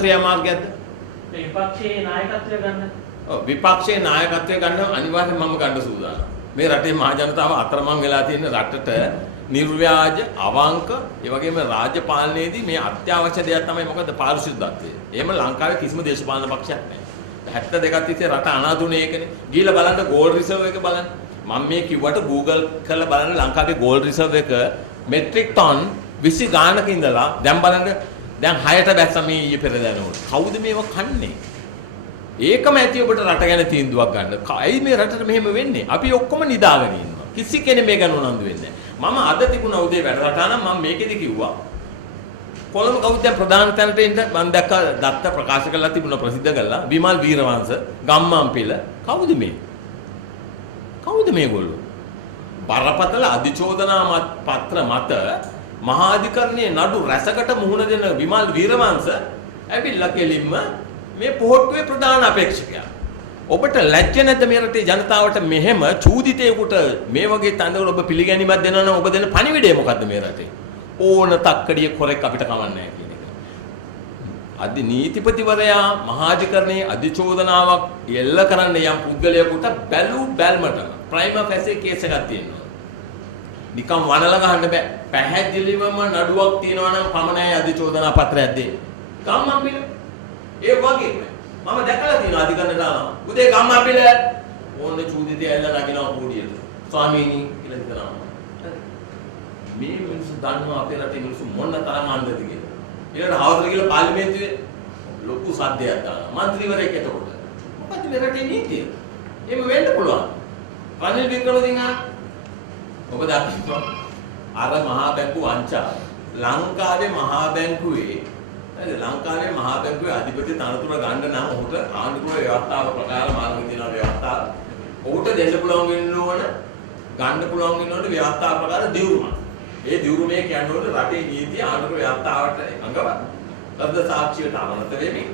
ක්‍රියාමාර්ගයක්ද? මේ විපක්ෂයේ නායකත්වය ගන්න. ඔව් විපක්ෂයේ නායකත්වය ගන්න අනිවාර්යයෙන්ම මම ගන්න සූදානම්. මේ රටේ මහ ජනතාව අතරමං වෙලා තියෙන රටට නිර්ව්‍යාජ අවංක ඒ වගේම රාජ්‍ය පාලනයේදී මේ අත්‍යවශ්‍ය දෙයක් තමයි මොකද පාරිශුද්ධත්වය. එහෙම ලංකාවේ කිසිම දේශපාලන පක්ෂයක් නැහැ. 72ක් තිස්සේ රට අනාදුනේ ඒකනේ. ගිහිල්ලා බලන්න ගෝල්ඩ් රිසර්ව් එක බලන්න. මම මේ කිව්වට Google කරලා බලන්න ලංකාවේ ගෝල්ඩ් රිසර්ව් එක මෙට්‍රික් ටන් 20 ගානක ඉඳලා දැන් බලන්න දැන් 6ට බැස්සා මේ ඊයේ පෙරේදා නෝන. කවුද මේව කන්නේ? ඒකම ඇති ඔබට රට ගැන තීන්දුවක් ගන්න. ඇයි මේ රටට මෙහෙම වෙන්නේ? අපි ඔක්කොම නිදාගෙන ඉන්නවා. කිසි කෙනෙක් මේ ගැන උනන්දු වෙන්නේ නැහැ. මම අද තිබුණා උදේ වැඩසටහන මම මේකෙදි කිව්වා. කොළඹ කවුද ප්‍රධාන තැනට එන්න මම දැක්ක දත්ත ප්‍රකාශ කරලා තිබුණා ප්‍රසිද්ධ කරලා විමල් වීරවංශ ගම්මන්පිල කවුද මේ? කවුද මේගොල්ලෝ? බරපතල අධිචෝදනා පත්‍ර මත මහා අධිකරණයේ නඩු රැසකට මුහුණ දෙන විමල් වීරවංශ ඇවිල්ලා කෙලින්ම මේ පොහොට්ටුවේ ප්‍රධාන අපේක්ෂකයා. ඔබට ලැජ්ජ නැද්ද මේ රටේ ජනතාවට මෙහෙම චූදිතයෙකුට මේ වගේ තැන්වල ඔබ පිළිගැනීමක් දෙනවා නම් ඔබ දෙන පණිවිඩය මොකද්ද මේ රටේ? ඕන තක්කඩිය කොරෙක් අපිට කවන්නේ නැහැ කියන එක. අධි නීතිපතිවරයා මහාධිකරණයේ අධිචෝදනාවක් එල්ල කරන්න යම් පුද්ගලයෙකුට බැලු බැල්මට ප්‍රයිමා ෆැසේ කේස් එකක් තියෙනවා. නිකම් වනල ගහන්න බෑ. පැහැදිලිවම නඩුවක් තියෙනවා නම් පමණයි අධිචෝදනා පත්‍රයක් දෙන්නේ. ගම්මන්පිල ඒ වගේ මම දැකලා තියෙනවා අධිකරණයට ආවා. උදේ ගම්මන්පිල ඕන්නේ චූදිතය ඇල්ල නගිනවා පොඩියට. ස්වාමීනි කියලා හිතනවා. මේ මිනිස්සු දන්නවා අපේ රටේ මිනිස්සු මොන තරම් අන්ධද කියලා. ඊළඟට හවතර කියලා පාර්ලිමේන්තුවේ ලොකු සද්දයක් දානවා. മന്ത്രിවරයෙක් එතකොට. මොකද මේ රටේ නීතිය? එහෙම වෙන්න පුළුවන්. රනිල් වික්‍රමසිංහ ඔබ දකින්න අර මහා බැංකු වංචා ලංකාවේ මහා බැංකුවේ අධිපති තනතුර ගන්න නම් ඔහුට ආණ්ඩුක්‍රම ව්‍යවස්ථාව ප්‍රකාර මාර්ග දින ව්‍යවස්ථාව ඔහුට දෙන්න පුළුවන් වෙන්න ඕන ගන්න පුළුවන් වෙන්න ඕන ව්‍යවස්ථාව ප්‍රකාර දියුරුමක්. ඒ දියුරුමේ කියන්නේ රටේ නීතිය ආණ්ඩුක්‍රම ව්‍යවස්ථාවට අංගව ලබ්ධ සාක්ෂියට අනුමත වෙමින්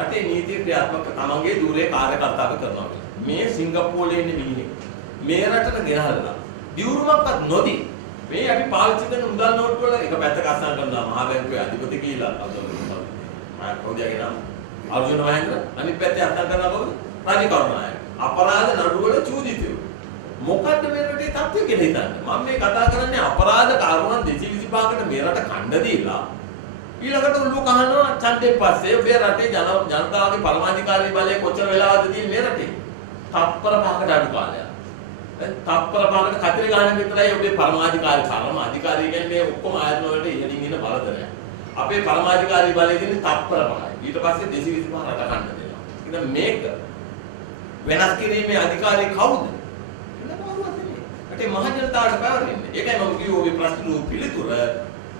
රටේ නීතිය ක්‍රියාත්මක තමන්ගේ ධූරයේ කාර්යකර්තාව කරනවා. මේ සිංගප්පූරුවේ ඉන්න මිනිහෙක් මේ රටට ගෙනහල්ලා දියුරුමක්වත් නොදී මේ අපි පාවිච්චි කරන මුදල් නෝට්ටු වල එක පැත්තක අස්සම් කරනවා මහා බැංකුවේ අධිපති කියලා කවුදයාගේ නම අර්ජුන මහේන්ද්‍ර අනිත් පැත්තේ අත්තම් කරනවා කවුද? රාජි කරුණානායක. අපරාධ නඩු වල චූදිතයෝ. මොකද්ද මේ රටේ තත්ත්වය කියලා හිතන්නේ? මම මේ කතා කරන්නේ අපරාධ කාරණා 225කට මේ රට කණ්ඩ දීලා ඊළඟට උල්ලු කහනවා ඡන්දයෙන් පස්සේ ඔබේ රටේ ජනතාවගේ පරමාධිකාරී බලය කොච්චර වෙලාවද තියෙන්නේ මේ රටේ? තත්පර 5කට අඩු කාලයක්. තත්පර 5කට කතරේ ගන්න විතරයි ඔබේ පරමාධිකාරී අධිකාරිය කියන්නේ ඔක්කොම ආයතන වලට ඉහළින් ඉන්න බලද නැහැ. අපේ පරමාධිකාරී බලය දෙන්නේ තත්පර 5යි. ඊට පස්සේ 225 රට ගන්න දෙනවා. ඉතින් මේක වෙනස් කිරීමේ අධිකාරිය කවුද? රටේ මහ ජනතාවට පැවරෙන්නේ. ඒකයි මම කිව්වේ ඔබේ ප්‍රශ්න පිළිතුර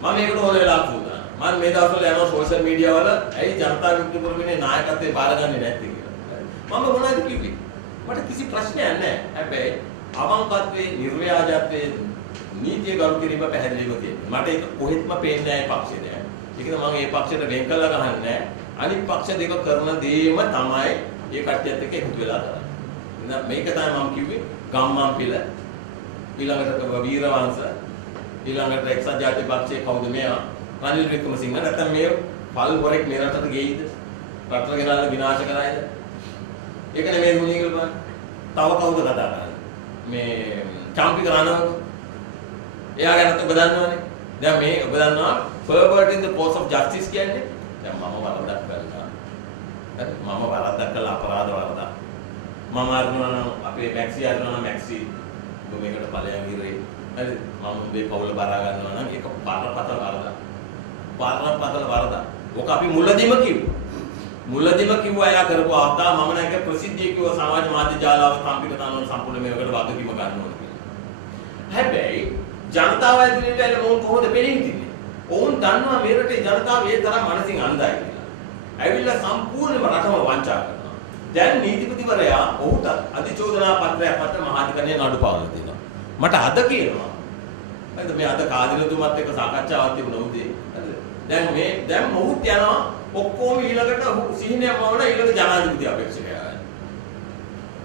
මම මේකට හොල වෙලා පුදා. මම මේ දවස්වල යනවා සෝෂල් මීඩියා වල ඇයි ජනතා විමුක්ති පෙරමුණේ නායකත්වයේ බාරගන්නේ නැත්තේ කියලා. මම මොනවද කිව්වේ? මට කිසි ප්‍රශ්නයක් නැහැ. හැබැයි අවංකත්වයේ නිර්ව්‍යාජත්වයේ නීතිය ගරු කිරීම පැහැදිලිව තියෙනවා. මට ඒක කොහෙත්ම පේන්නේ නැහැ පක්ෂේ නෑ. ඒකද මම මේ පක්ෂයට වෙන් කළා ගහන්නේ නැහැ. අනිත් පක්ෂ දෙක කරන දේම තමයි මේ කට්ටියත් එක්ක එකතු වෙලා කරන්නේ. එහෙනම් මේක තමයි මම කිව්වේ ගම්මන්පිල ඊළඟට වීරවංශ ඊළඟට එක්සත් ජාතික පක්ෂයේ කවුද මේවා? රනිල් වික්‍රමසිංහ නැත්නම් මේ පල් හොරෙක් මේ රටට ගෙයිද? රටට ගෙනල්ලා විනාශ කරයිද? ඒක නෙමෙයි මුලින් කියලා බලන්න. තව කවුද කතා කරන්නේ? මේ චාම්පික රණවක. එයා ගැන ඔබ දන්නවනේ. දැන් මේ ඔබ දන්නවා perverting the course of justice කියන්නේ දැන් මම වරදක් කළා. හරි මම වරදක් කළා අපරාධ වරදක්. මම අරනවා නම් අපේ මැක්සි අරනවා නම් මැක්සි ඔබ මේකට ඵලයන් ඉරේ. හරි මම මේ පවුල බරා ගන්නවා නම් ඒක බරපතල වරදක්. බරපතල වරදක්. ඔක අපි මුලදීම කිව්වා. මුලදීම කිව්වා එයා කරපු අවස්ථාව මම නැක ප්‍රසිද්ධිය කිව්වා සමාජ මාධ්‍ය ජාලාව සම්පිට තනවල සම්පූර්ණ මේකට වගකීම ගන්න ඕනේ කියලා. හැබැයි ජනතාව ඇතුළේට එළ මොන් කොහොමද පෙළෙන්නේ? ඔවුන් දන්නවා මේ රටේ ජනතාව ඒ තරම් මනසින් අන්ධයි කියලා. ඇවිල්ලා සම්පූර්ණයෙන්ම රටම වංචා කරනවා. දැන් නීතිපතිවරයා ඔහුට අධිචෝදනා පත්‍රයක් මත මහාධිකරණයේ නඩු පාවලා දෙනවා. මට අද කියනවා. හරිද මේ අද කාදිනතුමත් එක්ක සාකච්ඡාවක් තිබුණා උදේ. හරිද? දැන් මොහොත් යනවා ඔක්කොම ඊළඟට සිහිනයක් වවන ඊළඟ ජනාධිපති අපේක්ෂකයා.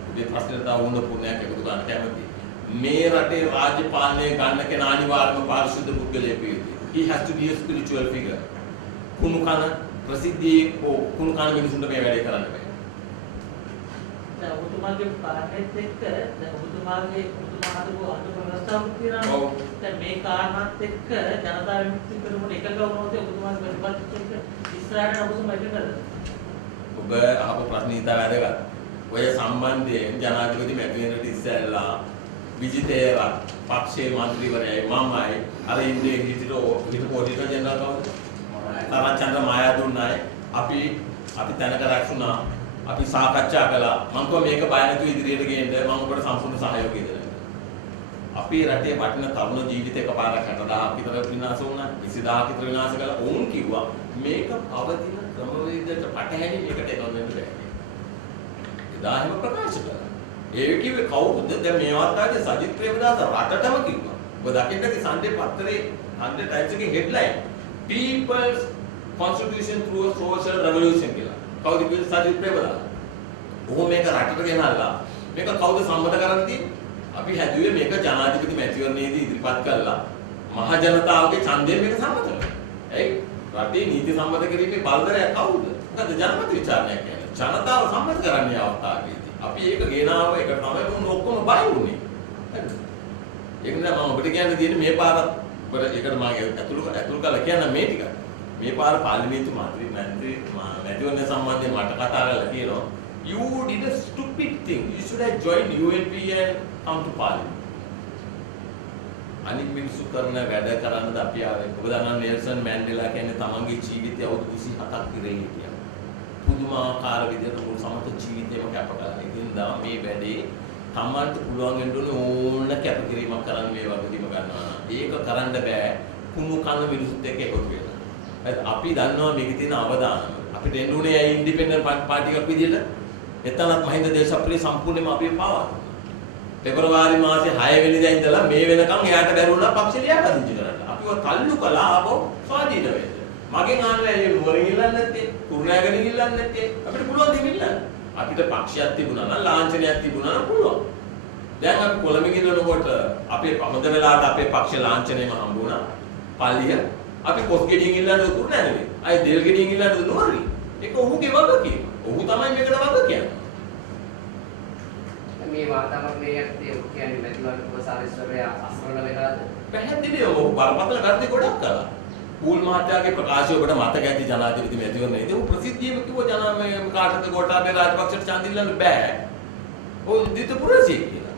උදේ ප්‍රශ්නෙට තා වුණ පුණයක් එකතු ගන්න කැමති. මේ රටේ රාජ්‍ය පාලනය ගන්න කෙනා අනිවාර්යයෙන්ම පාරිශුද්ධ පුද්ගලයෙක් වෙයි. He has to be a spiritual figure. කුණු කන ප්‍රසිද්ධියේ කුණු කන මිනිසුන්ට මේ වැඩේ කරන්න බෑ. දැන් ඔබතුමාගේ පාඩේත් එක්ක දැන් ඔබතුමාගේ ඔබතුමාට අඳු ප්‍රස්තාව තියෙනවා. ඔව්. දැන් මේ කාරණාත් එක්ක ජනතා විමුක්ති පෙරමුණ එකඟ වුණොත් ඔබතුමාගේ ප්‍රතිපත්ති එක්ක ඉස්සරහට ඔබතුමා එකඟද? ඔබ අහපු ප්‍රශ්නේ ඉතා වැදගත්. ඔය සම්බන්ධයෙන් ජනාධිපති මැතිවරණයට ඉස්සෙල්ලා විජිතේවත් පක්ෂයේ මන්ත්‍රීවරයයි මමයි අර ඉන්නේ හිටිට ඔඩිටර් ජෙනරල් කවුද? තරචන්ද්‍ර මායාදුන්නයි අපි තැනක රැක්ුණා. අපි සාකච්ඡා කළා. මම කිව්වා මේක බය නැතුව ඉදිරියට ගේන්න මම ඔබට සම්පූර්ණ සහයෝගය දෙනවා. අපි රටේ වටින තරුණ ජීවිත එකපාරක් 60,000ක් විතර විනාශ වුණා. 20000ක් විතර විනාශ කළා. ඔවුන් කිව්වා මේක පවතින ක්‍රමවේදයට පටහැනි මේකට එකතු වෙන්න බෑ. එදා එහෙම ප්‍රකාශ කළා. ඒ කිව්වේ කවුද? දැන් මේ වතාවේ සජිත් ප්‍රේමදාස රටටම කිව්වා. ඔබ දකින්නද සන්ඩේ පත්තරේ සන්ඩේ ටයිම්ස් එකේ headline People's Constitution through a social revolution කියලා. කවුද කිව්වේ? සජිත් ප්‍රේමදාස. ඔහු මේක රටට ගෙනල්ලා මේක කවුද සම්මත කරන්නේ තියෙන්නේ? අපි හැදුවේ මේක ජනාධිපති මැතිවරණයේදී ඉදිරිපත් කළා මහ ජනතාවගේ ඡන්දයෙන් මේක සම්මත කළා. ඇයි? රටේ නීති සම්මත කිරීමේ බලධරය කවුද? මොකද ජනමත විචාරණයක් කියන්නේ. ජනතාව සම්මත කරන්නේ අවස්ථාවේදී. අපි ඒක ගෙනාව එක තමයි මොන ඔක්කොම බය වුනේ. හරිද? ඒක නිසා මම ඔබට කියන්න තියෙන්නේ මේ පාරත් ඔබට ඒකට මම ඇතුළු කරලා කියන්න මේ ටික. මේ පාර පාර්ලිමේන්තු මැතිවරණ සම්බන්ධයෙන් මට කතා කරලා කියනවා you did a stupid thing. You should have joined UNP and come to parliament. අනිත් මිනිස්සු කරන වැඩ කරන්නද අපි ආවේ. ඔබ දන්නා නෙල්සන් මැන්ඩෙලා කියන්නේ තමන්ගේ ජීවිතය අවුරුදු 27ක් ඉරේ හිටියා. පුදුමාකාර විදිහට මුළු සමස්ත ජීවිතේම කැප කළා. ඉතින් මේ වැඩේ තමන්ට පුළුවන් වෙන්න ඕන කැපකිරීමක් කරන්න මේ වගකීම ගන්නවා. ඒක කරන්න බෑ කුණු කන මිනිස්සුත් එක්ක එකතු වෙලා. අපි දන්නවා මේකේ තියෙන අවදානම. අපිට එන්න උනේ ඇයි ඉන්ඩිපෙන්ඩන්ට් පාර්ටි එකක් විදිහට. එතනත් මහින්ද දේශප්‍රිය සම්පූර්ණයෙන්ම අපි පාවා. පෙබරවාරි මාසේ 6 වෙනිදා ඉඳලා මේ වෙනකන් එයාට බැරුණා පක්ෂ ලියාපදිංචි කරන්න. අපිව තල්ලු කළා ආවෝ ස්වාධීන වෙන්න. මගෙන් ආන්නේ මේ නුවරින් ඉල්ලන්නේ නැත්තේ, කුරුණෑගලින් ඉල්ලන්නේ නැත්තේ. අපිට පුළුවන් දෙයක් ඉල්ලන්න. අපිට පක්ෂයක් තිබුණා නම් ලාංඡනයක් තිබුණා නම් පුළුවන්. දැන් අපි කොළඹ ගිහනකොට අපේ හොඳ වෙලාවට අපේ පක්ෂ ලාංඡනයම හම්බුණා. පල්ලිය අපි කොස්ගෙඩියෙන් ඉල්ලන්නේ කුරුණෑගලින්. අය දෙල්ගෙඩියෙන් ඉල්ලන්නේ නුවරින්. ඒක ඔහුගේ වගකීම. ඔහු තමයි මේකට වග කියන්නේ. මේ වාතාවරණය කියන්නේ මැතිවරණ ප්‍රසාරිස්වරය අසරණ වෙලාද? පැහැදිලිව ඔහු බරපතල වැඩි ගොඩක් කළා. පූල් මහත්තයාගේ ප්‍රකාශය ඔබට මතක ඇති ජනාධිපති මැතිවරණයේදී ඔහු ප්‍රසිද්ධියම කිව්වා කාටද ගෝඨාභය රාජපක්ෂට ඡන්ද ඉල්ලන්න බෑ. ඔහු දිතු පුරසිය කියලා.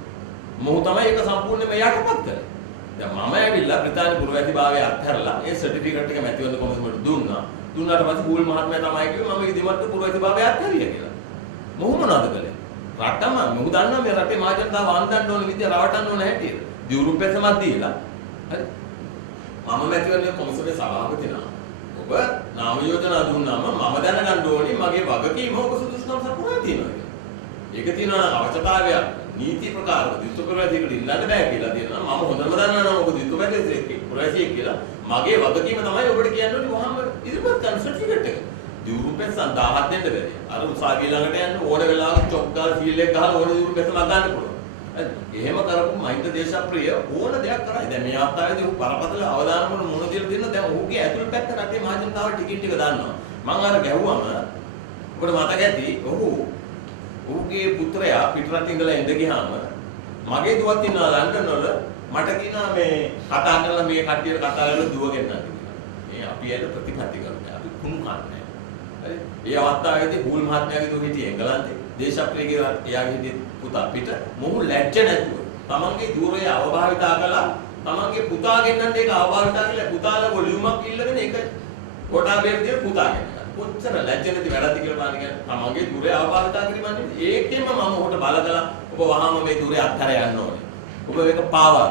මොහු තමයි ඒක සම්පූර්ණයෙන්ම යටපත් කළේ. දැන් මම ඇවිල්ලා බ්‍රිතාන්‍ය පුරවැසිභාවය අත්හැරලා ඒ සර්ටිෆිකේට් එක මැතිවරණ කොමිසමට දුන්නා. දුන්නාට පස්සේ පූල් මහත්මයා තමයි කිව්වේ මම ඉදිමත් පුරවැසිභාවය අත්හැරියා කියලා. මොහු මොනවද කළේ? රටම මොහු දන්නවා මේ රටේ මහ ජනතාව වන්දන්න ඕන විදිය රවටන්න ඕන හැටියට. දියුරුම් පැසමක් දීලා. හරි. මම මැතිවරණ කොමිසමේ සභාපති නා. ඔබ නාම යෝජනා දුන්නාම මම දැනගන්න ඕනේ මගේ වගකීම ඔබ සුදුසුකම් සපුරා තියෙනවා කියලා. ඒක තියෙනවා නම් අවශ්‍යතාවයක් නීති ප්‍රකාරව දිස්ත්‍රික්කවලදීකට ඉල්ලන්න බෑ කියලා තියෙනවා. මම හොඳම දන්නවා නම් ඔබ දිස්ත්‍රික්කවලදී පුරවැසියෙක් කියලා මගේ වගකීම තමයි ඔබට කියන්න ඕනේ වහම ඉදිරිපත් කරන සර්ටිෆිකේට් එක. දියුරුම් පැසම් 1000ක් දෙන්න බැරි. අර උසාවිය ළඟට යන්න ඕන වෙලාවක චොක් ගාලා ෆීල්ඩ් එක ගහලා ඕන දියුරුම් පැසමක් ගන්න පුළුවන්. එහෙම කරපු මහින්ද දේශප්‍රිය ඕන දෙයක් කරයි. දැන් මේ අවස්ථාවේදී ඔහු බරපතල අවධානම මොන දෙයක් දෙන්න දැන් ඔහුගේ ඇතුළත පැත්ත රටේ මහ ජනතාව ටිකින් ටික දන්නවා. මම අර ගැහුවම ඔබට මතක ඇති ඔහුගේ පුත්‍රයා පිටරට ඉඳලා එන්න ගියාම මගේ දුවක් ඉන්නවා ලන්ඩන් වල මට කියනවා මේ කතා කරලා මේ කට්ටියට කතා කරලා දුව ගෙන්නන්න කියලා. මේ අපි ඇද ප්‍රතිපත්ති කරන්නේ. අපි කුණු කන්නේ. හරි. ඒ අවස්ථාවේදී හූල් මහත්මයාගේ දුව හිටියේ එංගලන්තේ. දේශප්‍රියගේ එයාගේ හිටියේ පුතා පිට මොහු ලැජ්ජ නැතුව තමන්ගේ ධූරය අවභාවිතා කළා. තමන්ගේ පුතා ගෙන්නන්න ඒක අවභාවිතා කළා. පුතාලා වොලියුමක් ඉල්ලගෙන ඒක කොටාබේර දින පුතා ගෙන්නනවා. කොච්චර ලැජ්ජ නැති වැඩක්ද කියලා බලන්න කියන්නේ. තමන්ගේ ධූරය අවභාවිතා කිරීම නෙවෙයි. ඒකෙන්ම මම ඔහුට බල කළා. ඔබ වහාම මේ ධූරය අත්හැර යන්න ඕනේ. ඔබ මේක පාවා.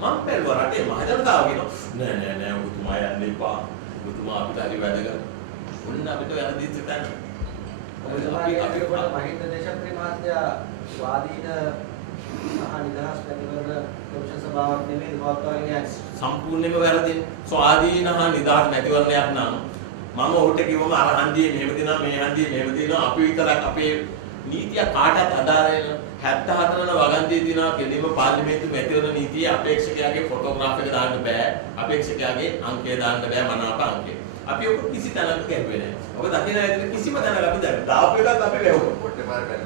මම බැලුවා රටේ මහ ජනතාව කියනවා නෑ ඔබතුමා යන්න එපා. ඔබතුමා අපිට හරි වැදගත්. ඔන්න අපිට වැරදි සිතන්න. අපි මහින්ද දේශප්‍රිය මහත්තයා ස්වාධීන නිදහස් මැතිවරණ කොමිෂන් සභාවක් නෙමෙයි පවත්වාගෙන යන්නේ. සම්පූර්ණයෙන්ම වැරදි. ස්වාධීන හා නිදහස් මැතිවරණයක් නම් මම ඔහුට කිව්වම අර හන්දියේ මෙහෙම දෙනවා මේ හන්දියේ මෙහෙම දෙනවා අපි විතරක් අපේ නීතිය කාටත් අදාළ වෙන 74 වන වගන්තියේ තියෙනවා කෙලිම පාර්ලිමේන්තු මැතිවරණ නීතියේ අපේක්ෂකයාගේ ෆොටෝග්‍රාෆ් එක දාන්න බෑ. අපේක්ෂකයාගේ අංකය දාන්න බෑ මනාප අංකය. අපි ඔක කිසි තැනක කැරුවේ නැහැ. ඔබ දකින්න ඇතුලේ කිසිම තැනක අපි දාපු එකත් අපි වැහුවා.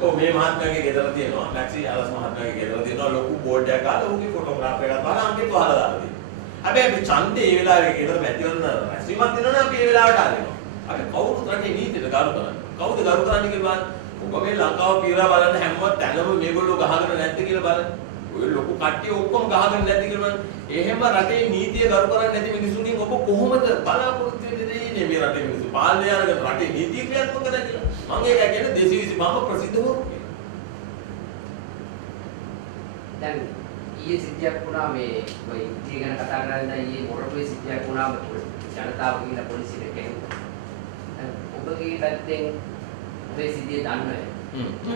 ඔව් මේ මහත්මයාගේ ගෙදර තියෙනවා. මැක්සි ආලස් මහත්මයාගේ ගෙදර තියෙනවා ලොකු බෝඩ් එකක් අහලා ඌගේ ෆොටෝග්‍රාෆ් එකක් දාලා අංකෙත් වහලා දාලා තියෙනවා. හැබැයි අපි ඡන්දේ ඒ වෙලාවේ ගෙදර මැතිවරණ රැස්වීමක් තියෙනවනේ අපි ඒ වෙලාවට ආදිනවා. අපි කවුරුත් රටේ නීතියට ගරු කරන්නේ. කවුද ගරු කරන්නේ කියලා බලන්න. ඔබ මේ ලංකාව පීරා බලන්න හැම තැනම මේගොල්ලෝ ගහගෙන නැද්ද කියලා බලන්න. ඔය ලොකු කට්ටිය ඔක්කොම ගහගෙන නැද්ද කියලා බලන්න. එහෙම රටේ නීතිය ගරු කරන්නේ නැති මිනිසුන්ගෙන් ඔබ කොහොමද බලාපොරොත්තු වෙන්නේ මේ රටේ මිනිස්සු පාලනය අරගෙන රටේ නීතිය ක්‍රියාත්මක කරන්න කියලා. මම ඒක කියන්නේ දේශීය මම ප්‍රසිද්ධ වුණා. දැන් ඊයේ සිද්ධියක් වුණා මේ ඔය ඉන්දිය ගැන කතා කරලා ඊයේ මොරටුවේ සිද්ධියක් වුණා ජනතාව ගිහින් පොලිසියට කෙරුවා. ඔබගේ පැත්තෙන් ඔබේ සිද්ධිය දන්නවද?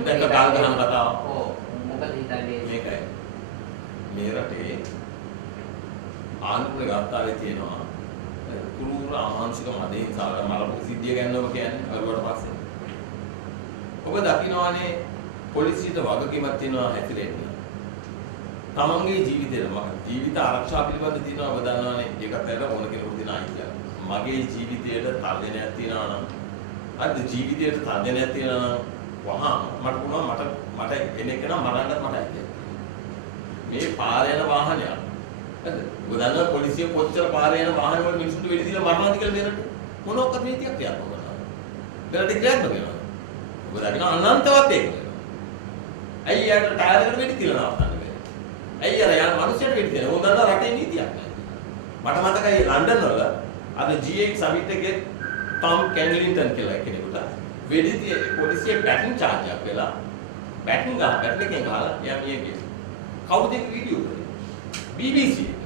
දැන් කතා කරන කතාව. ඔව් මොකද හිතන්නේ මේකයි. මේ රටේ ආණ්ඩුවේ ගාථාවේ තියෙනවා කුරුර ආංශික මදේ සාගර මලපු සිද්ධිය ගැන ඔබ කියන්නේ කරුවට පස්සේ. ඔබ දකින්නවානේ පොලිසියට වගකීමක් තියෙනවා හැතිරෙන්න. තමන්ගේ ජීවිත ආරක්ෂා පිළිබඳ තියෙනවා ඔබ දන්නවානේ ඒකත් ඇර ඕන කෙනෙකුට දෙන අයිතියක්. මගේ ජීවිතයට තර්ජනයක් තියෙනවා නම් අද ජීවිතයට තර්ජනයක් තියෙනවා නම් වහා මට පුළුවන් මට එන එක නම් මරන්නත් මට අයිතියක්. මේ පාර යන වාහනයක් හරිද? ඔබ දන්නවා පොලිසිය කොච්චර පාර යන වාහන වල මිනිස්සුන්ට වෙඩි දීලා මරනවාද කියලා මේ රටේ මොනක්වත් නීතියක් ක්‍රියාත්මක කරනවා. මේ රටේ ක්‍රියාත්මක වෙනවා. ඔබ දකින්න අනන්තවත් ඒක වෙනවා. ඇයි යාට ටයර් එකට වෙඩි තියලා නවත්තන්න බැහැ? ඇයි අර යන මිනිස්සුන්ට වෙඩි තියලා? උන් දන්නා රටේ නීතියක් නැහැ. මට මතකයි ලන්ඩන් වල අද G8 සමිට් එකේ ටොම් කැන්ලින්ටන් කියලා කෙනෙකුට වෙඩි තිය පොලිසිය බැටන් charge එකක් වෙලා බැටන් එකෙන් ගහලා එයා මිය ගියා. කවුද ඒක වීඩියෝ කරේ? BBC එක.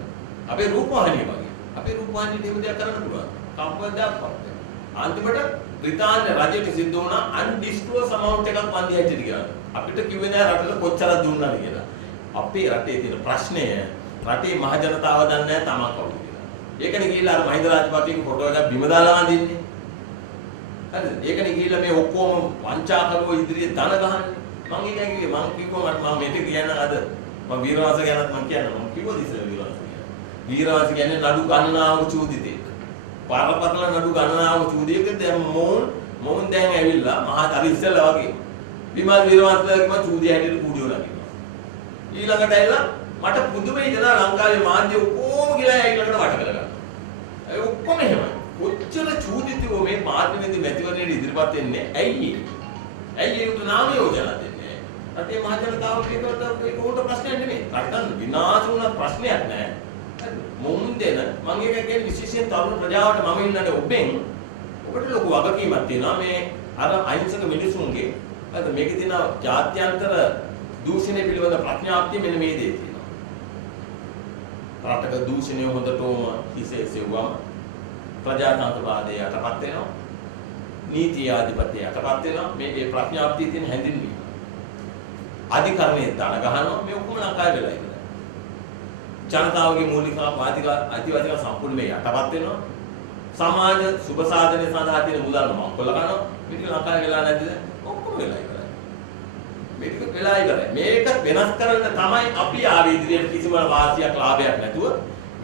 අපේ රූපවාහිනිය වගේ. අපේ රූපවාහිනියට එහෙම දෙයක් කරන්න පුළුවන්. කම්පදාපත්. අන්තිමට බ්‍රිතාන්‍ය රජයට සිද්ධ වුණා undisclosed amount එකක් වන්දියයිද කියලා. අපිට කිව්වේ නෑ රටට කොච්චරක් දුන්නාද කියලා. අපේ රටේ තියෙන ප්‍රශ්නය රටේ මහ ජනතාව දන්නේ නෑ තමන් කවුද කියලා. ඒකනේ ගිහිල්ලා අර මහින්ද රාජපක්ෂගේ ෆොටෝ එකක් බිම දාලා වඳින්නේ. හරිද? ඒකනේ ගිහිල්ලා මේ ඔක්කොම වංචාකරුවෝ ඉදිරියේ දන ගහන්නේ. මම ඒකයි කිව්වේ මම කිව්වා මම මේක කියන්න අද මම වීරවාස ගැනත් මම කියන්න මම කිව්වද ඉතින් වීරවාස ගැන. වීරවාස කියන්නේ නඩු ගණනාව චූදිතේ. පාරපතල නඩු ගණනාව චූදියක දැන් මොන් දැන් ඇවිල්ලා මහා අර ඉස්සෙල්ලා වගේ. විමල් වීරවාසගේ මම චූදිය හැටියට කුඩියෝ ලගිනවා. ඊළඟට ඇවිල්ලා මට පුදුම හිතෙනවා ලංකාවේ මාධ්‍ය ඔක්කොම ගිලා ඊළඟට වට කරගන්නවා. ඒ ඔක්කොම එහෙමයි. කොච්චර චූදිතව මේ පාර්ලිමේන්තු මැතිවරණයට ඉදිරිපත් වෙන්නේ ඇයි? ඇයි ඒකට නාම යෝජනා දෙන්නේ? රටේ මහ ජනතාව මේකට උන්ට ප්‍රශ්නයක් නෙමෙයි. රටට විනාශ වුණ ප්‍රශ්නයක් නෑ. මුන් දෙන මම එක කියන්නේ විශේෂයෙන් තරුණ ප්‍රජාවට මම ඉන්නනේ ඔබෙන් ඔබට ලොකු වගකීමක් තියෙනවා මේ අර අහිංසක මිනිසුන්ගේ අද මේකේ තියෙන ජාත්‍යන්තර දූෂණය පිළිබඳ ප්‍රඥාප්තිය මෙන්න මේ දේ තියෙනවා. රටක දූෂණය හොඳටම හිසේ සෙව්වම ප්‍රජාතන්ත්‍රවාදයේ යටපත් වෙනවා. නීති ආධිපත්‍යය යටපත් වෙනවා. මේ ප්‍රඥාප්තිය තියෙන හැඳින්වීම. අධිකරණයේ දන ගහනවා මේ ඔක්කොම ලංකාවේ වෙලා ඉවරයි. ජනතාවගේ මූලික අයිතිවාසිකම් සම්පූර්ණයෙන් යටපත් වෙනවා. සමාජ සුබ සාධනය සඳහා තියෙන මුදල් මංකොල්ල කරනවා. මේක ලංකාවේ වෙලා නැද්ද? ඔක්කොම වෙලා ඉවරයි. මේක වෙලා ඉවරයි. මේක වෙනස් කරන්න තමයි අපි ආවේ ඉදිරියට කිසිම වාසියක් ලාභයක් නැතුව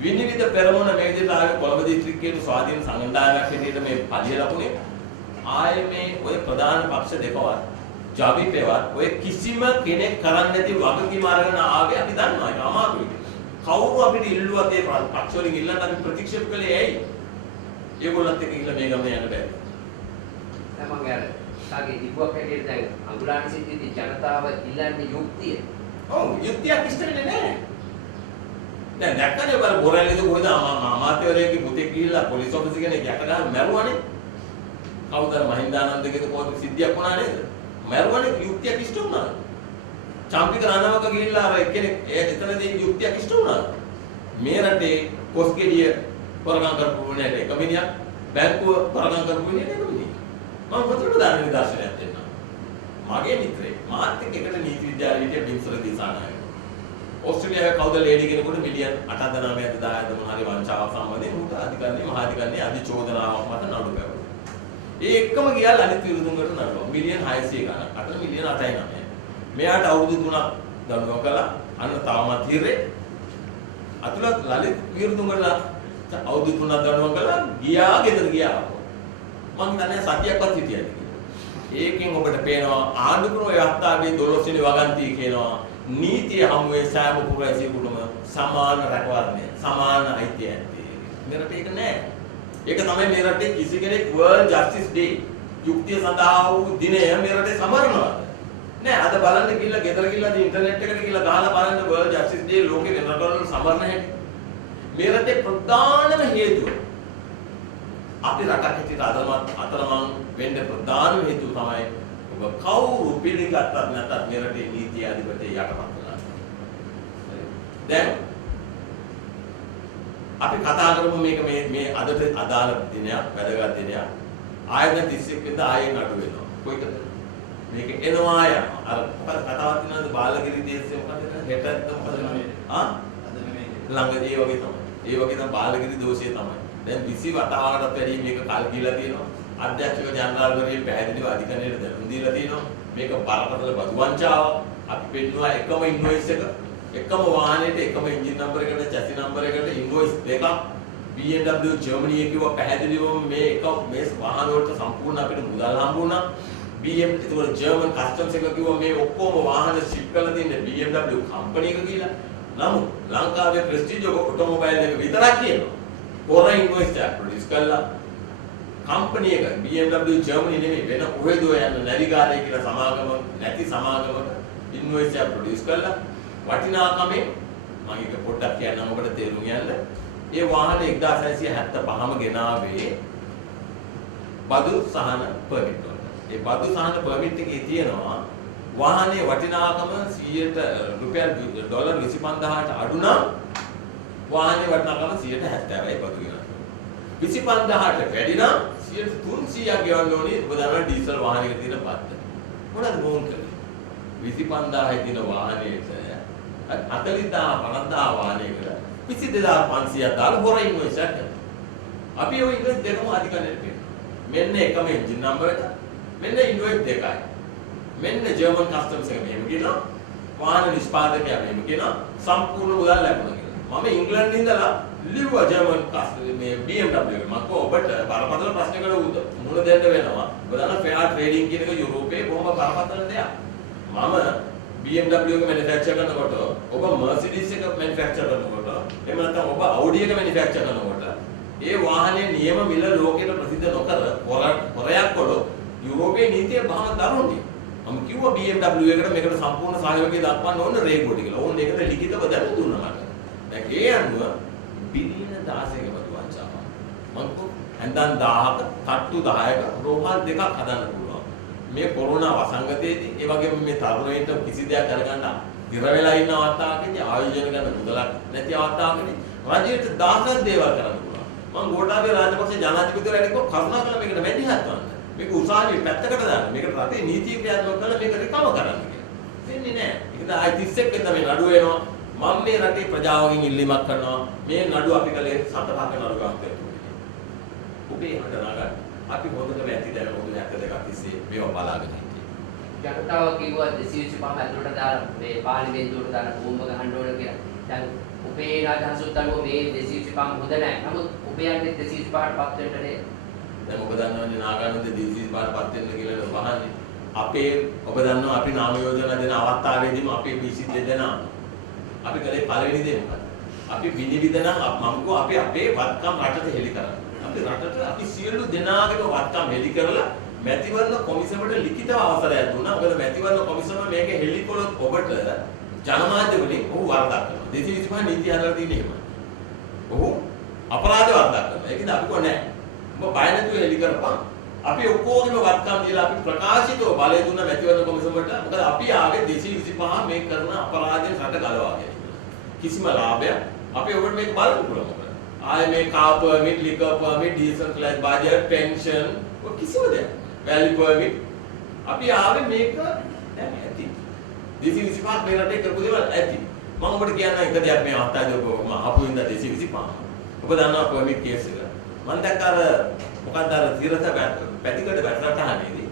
විනිවිද පෙරමුණ මේ විදිහට ආවේ කොළඹ දිස්ත්‍රික්කයේ ස්වාධීන සංගණනාවක් හැටියට මේ පළිය ලකුණේ ආයේ මේ ඔය ප්‍රධාන පක්ෂ දෙකවත් ජවිපේවත් ඔය කිසිම කෙනෙක් කරන්නේ නැති වගකීම අරගෙන ආවේ අපි දන්නවා ඒක අමාරුයි. කවුරු අපිට ඉල්ලුවත් ඒ පක්ෂ වලින් ඉල්ලන්න අපි ප්‍රතික්ෂේප කළේ ඇයි? ඒගොල්ලන්ත් එක්ක ඉල්ල මේ ගමන යන්න බෑ. දැන් මම අර කාගේ දිබුවක් හැටියට දැන් අඟුලාන සිද්ධියේදී ජනතාව ඉල්ලන්නේ යුක්තිය. ඔව් යුක්තියක් ඉස්තරනේ නෑ. දැන් දැක්කනේ බල බොරැල්ලේද කොහෙද අමාත්‍යවරයෙක්ගේ පුතෙක් ගිහිල්ලා පොලිස් ඔෆිස් කෙනෙක් යට ගහලා මැරුවානේ. කවුද මහින්දානන්දගේ කොහොමද සිද්ධියක් වුණා නේද? මැරුවානේ යුක්තියක් ඉෂ්ට වුණා. චාම්පික රණවක ගිහිල්ලා අර එක්කෙනෙක් එතනදී යුක්තියක් ඉෂ්ට වුණා. මේ රටේ කොස්ගෙඩිය වරගම් කරපු වෙන්නේ එක මිනිහක් බැංකුව වරගම් කරපු වෙන්නේ එක මිනිහෙක්. මම හොඳට දාන නිදර්ශනයක් දෙන්නම්. මගේ මිත්‍රයෙක් මාත් එක්ක එකට නීති විද්‍යාලයේ බින්සර දිසානායක. ඕස්ට්‍රේලියාවේ කවුද ලේඩි කෙනෙකුට මිලියන් 8.9ක් 10ක් මොන හරි වංචාවක් සම්බන්ධයෙන් උට අධිකරණයේ මහාධිකරණයේ අධිචෝදනාවක් මත නඩු පැවරුවා. ඒ එක්කම ගියා ලලිත් විරුදුංගට නඩුව. මිලියන් 600 ගණන්. අතන මිලියන් 8.9. මෙයාට අවුරුදු 3ක් දඬුවම් කළා. අන්න තාමත් හිරේ. අතුලත් ලලිත් විරුදුංගට අවුරුදු 3ක් දඬුවම් කළා. ගියා ගෙදර ගියා. මං දන්නේ සතියක්වත් හිටියද කියලා. ඒකෙන් ඔබට පේනවා ආණ්ඩුක්‍රම ව්‍යවස්ථාවේ 12 වෙනි වගන්තිය කියනවා නීතිය හමුවේ සෑම පුරවැසියෙකුටම සමාන රැකවරණය, සමාන අයිතිය ඇත්තේ. මෙරට ඒක නෑ. ඒක තමයි මේ රටේ කිසි කෙනෙක් World Justice Day යුක්තිය සඳහා වූ දිනය මේ රටේ සමරනවා. නෑ අද බලන්න ගිහලා ගෙදර ගිහලා ඉන්ටර්නෙට් එකට ගිහලා ගහලා බලන්න World Justice Day ලෝකේ වෙන රටවල සමරන හැටි. මේ රටේ ප්‍රධානම හේතුව අපි රටක් හිටියට අතරමං වෙන්න ප්‍රධානම හේතුව තමයි ඔබ කවුරු පිළිගත්තත් නැත්නම් මේ රටේ නීති අධිපතිය යටපත් වෙනවා. දැන් අපි කතා කරමු මේක මේ අදට අදාළ දිනයක් වැදගත් දිනයක්. ආයතන 31 වෙනිදා ආයෙ නඩු වෙනවා. කොයිකද? මේක එනවා යනවා. අර මොකද කතාවක් තියෙනවද බාලගිරි දේශේ මොකද හෙටත් මොකද ළඟදී වගේ තමයි. ඒ වගේ තමයි බාලගිරි දෝෂය තමයි. දැන් 20 වතාවකටත් වැඩි මේක කල් කියලා තියෙනවා. අධ්‍යක්ෂක ජනරාල්වරිය පැහැදිලිව අධිකරණයට දැනුම් දීලා තියෙනවා. මේක බරපතල බදු වංචාවක්. අපි පෙන්නුවා එකම ඉන්වොයිස් එකම වාහනේට එකම එන්ජින් නම්බර් එකට චැසි නම්බර් එකට ඉන්වොයිස් දෙකක් BMW ජර්මනියේ කිව්ව පැහැදිලිවම මේ වාහන වලට සම්පූර්ණ අපිට මුදල් හම්බුණා. BMW ඒතකොට ජර්මන් කස්ටම්ස් එක කිව්ව මේ ඔක්කොම වාහන ෂිප් කරලා තින්නේ BMW කම්පැනි එක කියලා. නමුත් ලංකාවේ ප්‍රෙස්ටිජ් ඔටෝමොබයිල් එක විතරක් කියනවා. පොර ඉන්වොයිස් එක ප්‍රොඩියුස් කළා. කම්පැනි එක BMW ජර්මනි නෙමෙයි වෙන කොහෙදෝ යන නැවිගාරය කියලා සමාගම නැති සමාගමක ඉන්වොයිස් එක ප්‍රොඩියුස් කළා. වටිනාකමෙන් මම එක පොඩ්ඩක් කියන්නම් ඔබට තේරුම් ගන්න. ඒ වාහනේ 1975ම ගෙනාවේ බදු සහන පර්මිට් වලට. ඒ බදු සහන පර්මිට් එකේ තියෙනවා වාහනේ වටිනාකම 100ට රුපියල් ඩොලර් 25000ට අඩු නම් වාහනේ වටිනාකම 170යි බදු ගෙවන්න. 25000ට වැඩි නම් 300ක් ගෙවන්න ඕනේ. ඔබ දන්නවා ඩීසල් වාහනයක තියෙන බද්ද. මොනවද මොන් කරන්නේ? 25000යි තියෙන වාහනේට 40000 50000 වාහනයකට 22500ක් දාලා හොර ඉන්වොයිස් එකක් කරනවා. අපි ওই ඉන්වොයිස් දෙකම අධිකරණයට පෙන්නනවා. මෙන්න එකම එන්ජින් නම්බර් එක. මෙන්න ඉන්වොයිස් දෙකයි. මෙන්න ජර්මන් කස්ටම්ස් එක මෙහෙම කියනවා. වාහන නිෂ්පාදකයා මෙහෙම කියනවා. සම්පූර්ණ මුදල් ලැබුණා කියලා. මම ඉංග්‍රීසි ඉඳලා ලිව්වා ජර්මන් කස්ටම්ස් මේ BMW එක. මම ඔබට බරපතල ප්‍රශ්නයකට මුහුණ දෙන්න වෙනවා. ඔබ දන්නා ෆෙයාර් ට්‍රේඩින් කියන එක යුරෝපයේ බොහොම බරපතල දෙයක්. මම BMW එක මැනුෆැක්චර් කරනකොට ඔබ Mercedes එක මැනුෆැක්චර් කරනකොට එහෙම නැත්නම් ඔබ Audi එක මැනුෆැක්චර් කරනකොට ඒ වාහනේ නියම මිල ලෝකෙට ප්‍රසිද්ධ නොකර හොරයක් කළොත් යුරෝපයේ නීතිය බහම දරුණුයි. මම කිව්වා BMW එකට මේකට සම්පූර්ණ සහයෝගය දක්වන්න ඕන රේගුවට කියලා. ඕන් ඒකට ලිඛිතව දැනුම් දුන්නා මට. දැන් ඒ අනුව බිලියන 16ක බදු වංචාවක්. මම හන්දන් 1000ක තට්ටු 10ක රෝහල් දෙකක් හදන්න පුළුවන්. මේ කොරෝනා වසංගතයේදී ඒ වගේම මේ තරුණයින්ට කිසි දෙයක් කරගන්න ඉර වෙලා ඉන්න අවස්ථාවකදී ආයෝජන කරන මුදලක් නැති අවස්ථාවකදී රජයට දායක දේවල් කරන්න පුළුවන්. මම ගෝඨාභය රාජපක්ෂ ජනාධිපතිවරයාට කිව්වා කරුණාකරලා මේකට මැදිහත් වන්න. මේක උසාවියේ පැත්තකට දාන්න. මේකට රටේ නීතිය ක්‍රියාත්මක කරලා මේක රිකව කරන්න කියලා. දෙන්නේ නැහැ. ඒකද ආයි 31 වෙනිදා මේ නඩුව එනවා. මම මේ රටේ ප්‍රජාවගෙන් ඉල්ලීමක් කරනවා. මේ නඩුව අපි කලේ 7-5ක නඩු ගන්නත් ඔබේ හට නගන්න. අපි හොඳටම ඇති දැන මොකද 72ක් තිස්සේ මේවා බලාගෙන හිටියේ. ජනතාව කිව්වා 225 ඇතුළට දාලා මේ පාර්ලිමේන්තුවට දාලා බෝම්බ ගහන්න ඕන කියලා. දැන් ඔබේ අදහසුත් අනුව මේ 225 හොඳ නැහැ. නමුත් ඔබේ යන්නේ 225ට පත් වෙන්න නේද? දැන් ඔබ දන්නවනේ නාගානන්ද 225ට පත් වෙන්න කියලා වහන්නේ. අපේ ඔබ දන්නවා අපි නාම යෝජනා දෙන අවස්ථාවේදීම අපේ 22 දෙනා අපි කලේ පළවෙනි දේ මොකක්ද? අපි විනිවිද නම් මම කිව්වා අපි අපේ වත්කම් රටට හෙළි කරන්න. අපි රටට අපි සියලු දෙනාගේම වත්කම් හෙළි කරලා මැතිවරණ කොමිසමට ලිඛිතව අවසරයක් දුන්නා. මොකද මැතිවරණ කොමිසම මේක හෙළි කළොත් ඔබට ජනමාධ්‍ය වලින් ඔහු වරදක් කරනවා. 225 නීතිය හදලා තියෙන්නේ එහෙම. ඔහු අපරාධ වරදක් කරනවා. ඒකද අපි කොහොනේ ඔබ බය නැතුව හෙළි කරපන්. අපි ඔක්කොගේම වත්කම් දීලා අපි ප්‍රකාශිතව බලය දුන්න මැතිවරණ කොමිසමට. මොකද අපි ආවේ 225 මේ කරන අපරාධයෙන් රට ගලවා ගැනීම. කිසිම ලාභයක් අපි ඔබට මේක බලන්න පුළුවන් මොකද? ආයේ මේ car permit, liquor permit, decentralised budget, pension ඔය කිසිම දෙයක්. වැලි පර්මිට් අපි ආවේ මේක දැන් ඇති. 225 මේ රටේ කරපු දේවල් ඇති. මම ඔබට කියන්න එක දෙයක් මේ අවස්ථාවේදී ඔබ මම ආපු ඉඳලා 225. ඔබ දන්නවා පර්මිට් කේස් එක. මම දැක්ක අර මොකක්ද අර තිරස පැතිකඩ වැටරටහනේදී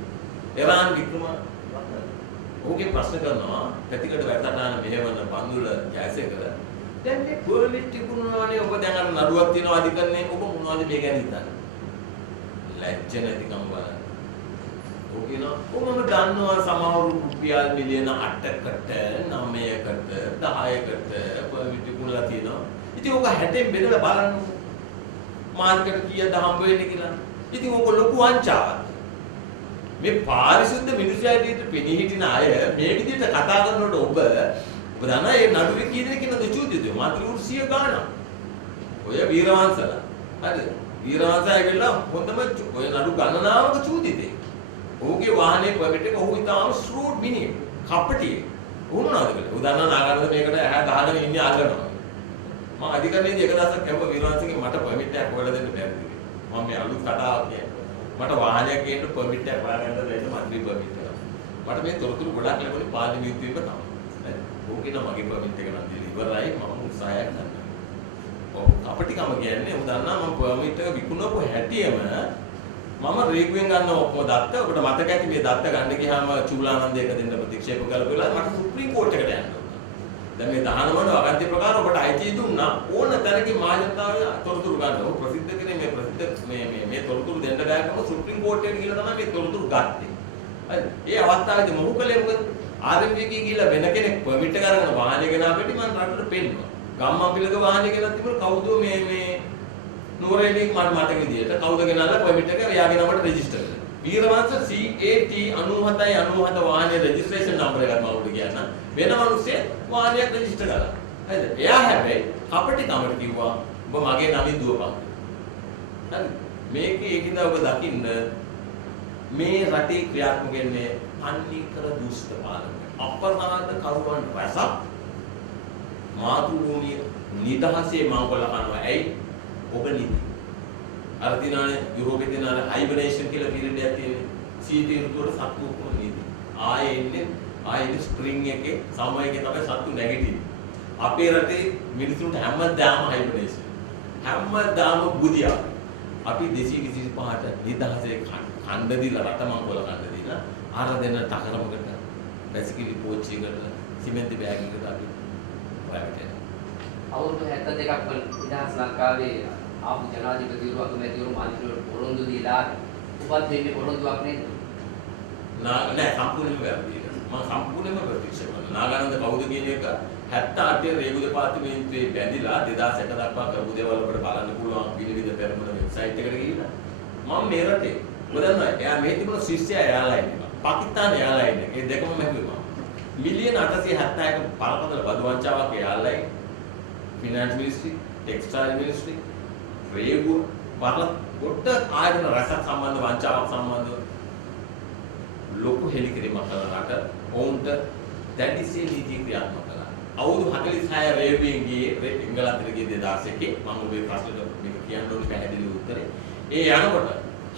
එරාන් වික්‍රම ඕකේ ප්‍රශ්න කරනවා පැතිකඩ වැටරටහන මෙහෙවන බන්දුල ජයසේකර දැන් මේ පර්මිට් තිබුණානේ ඔබ දැන් අර නඩුවක් තියෙනවා අධිකරණේ ඔබ මොනවද මේ ගැන හිතන්නේ ලැජ්ජ නැතිකම බලන්න ඕකේ නෝ ඔබම දන්නවා සමහර රුපියල් මිලියන 8කට 9කට 10කට පර්මිට් තිබුණලා තියෙනවා ඉතින් ඔක 60න් බෙදලා බලන්න මාර්කට් කීයද හම්බ වෙන්නේ කියලා. ඉතින් ඕක ලොකු වංචාවක්. මේ පාරිශුද්ධ මිනිස්සුන්ට පෙනී හිටින අය මේ විදිහට කතා කරනකොට ඔබ දන්නා මේ නඩුවේ කී දෙනෙක් ඉන්නද චූදිද? මාත්‍රි 100 ගාණක්. ඔය වීරවංශලා. හරිද? වීරවංශය කියලා හොඳම ඔය නඩු ගණනාවක චූදිතේ. ඔහුගේ වාහනේ පර්මිට් එක ඔහු ඉතාම ස්රූට් මිනිහෙක්. කපටියෙක්. වුණාද කියලා. උදාහරණ නාගරද මේකට ඇහැ ගහගෙන ඉන්නේ අල්ලනවා. මම අධිකරණයේදී එක දවසක් කැවුවා වීරවංශගෙන් මට පර්මිට් එකක් හොයලා දෙන්න බැරිද කියලා. මම මේ අලුත් කතාවක් කියන්නේ. මට වාහනයක් ගේන්න පර්මිට් එකක් හොයාගන්න දෙන්න මන්ත්‍රී පර්මිට් එක. මට මේ තොරතුරු ගොඩක් ලැබුණේ පාර්ලිමේන්තුවේම තමයි. ඕකේ නම් මගේ පර්මිට් එක නම් දීලා ඉවරයි මම උත්සාහයක් ගන්නවා. ඔව් අපටිකම කියන්නේ උන් දන්නා මම පර්මිට් එක විකුණපු හැටියෙම මම රේගුවෙන් ගන්න ඔක්කොම දත්ත ඔබට මතක ඇති මේ දත්ත ගන්න ගියාම චූලානන්දයක දෙන්න ප්‍රතික්ෂේප කළා මට සුප්‍රීම කෝට් එකට යන්න ඕන. දැන් මේ 19 වන වගන්ති ප්‍රකාර ඔබට අයිතිය දුන්නා ඕන තැනකින් මහජනතාවගේ තොරතුරු ගන්න. ඔබ ප්‍රසිද්ධ කරේ මේ ප්‍රසිද්ධ මේ තොරතුරු දෙන්න බෑකම සුප්‍රීම කෝට් එකට ගිහලා තමයි මේ තොරතුරු ගත්තේ. හරි. ඒ අවස්ථාවේදී මොහු කලේ මොකද? RMV ගිහලා වෙන කෙනෙක් පර්මිට් එක අරගෙන වාහනේ ගෙනාපෙටි මම රටට පෙන්නවා. ගම්මන්පිලක වාහනේ ගෙනත් තිබුණ කවුද මේ නෝරේලික් මට මතක විදියට කවුද ගෙනල්ලා පර්මිට් එක එයාගේ නමට රෙජිස්ටර් කරලා. වීරවංශ CAT 9797 වාහනේ රෙජිස්ට්‍රේෂන් නම්බර එකක් මම උඩ කියන්න. වෙන මිනිස්සේ වාහනයක් රෙජිස්ටර් කරලා. හරිද? එයා හැබැයි කපටි කමට කිව්වා ඔබ මගේ නමින් දුවපන්. හරි. මේකේ ඒකින්ද ඔබ දකින්න මේ රටේ ක්‍රියාත්මක වෙන්නේ අන්නිකර දුෂ්ට පාලනය. අපරාධ කරුවන් රැසක් මාතෘභූමිය නිදහසේ මංගල කරනවා. ඇයි? ඔබ නිදි. අර දිනානේ යුරෝපේ දිනානේ හයිබර්නේෂන් කියලා පීරියඩ් එකක් තියෙන්නේ. සීත ඍතුවට සත්තු ඔක්කොම නිදි. ආයේ ස්ප්‍රින්ග් එකේ සමයකේ තමයි සත්තු නැගිටින්නේ. අපේ රටේ මිනිසුන්ට හැමදාම හයිබර්නේෂන්. හැමදාම බුදියා. අපි 225ට නිදහසේ ඛණ්ඩ දීලා රට මංගල ඛණ්ඩ දීලා අර දෙන තකරමකට වැසිකිලි පෝච්චියකට සිමෙන්ති බෑගයකට අපි ප්‍රයිවට් අවුරුදු 72ක් වල නිදහස් ලංකාවේ ආපු ජනාධිපතිවරු අගමැතිවරු මන්ත්‍රීවරු පොරොන්දු දීලා උපත් වෙන්නේ පොරොන්දුවක් නේද? නෑ සම්පූර්ණයෙන්ම වැරදි. මම සම්පූර්ණයෙන්ම ප්‍රතික්ෂේප කරනවා. නාගානන්ද කවුද කියන එක 78 රේගු දෙපාර්තමේන්තුවේ බැඳිලා 2001 දක්වා කරපු දේවල් වලට බලන්න පුළුවන් විවිධ පෙරමුණ වෙබ්සයිට් එකට ගිහිල්ලා මම මේ රටේ මොකදන්නවා එයා මේ තිබුණ ශිෂ්‍ය එයාලයින් එක පාකිස්තාන එයාලයින් එක ඒ දෙකම මැහුවා මිලියන 871ක පරපතල බදු වංචාවක් airline finance ministry textile ministry රේගු වල කොට ආයතන රසක් සම්බන්ධ වංචාවක් සම්බන්ධව ලොකු හෙලිකිරීමක් කරලාට ඔවුන්ට දැඩිසේ නීති ක්‍රියාත්මක කළා. අවුරුදු 46 රේවියෙන් ගියේ එංගලන්තෙට ගියේ 2001 මම ඔබේ ප්‍රශ්නෙට මේක කියන්න ඕනේ පැහැදිලි උත්තරේ. ඒ යනකොට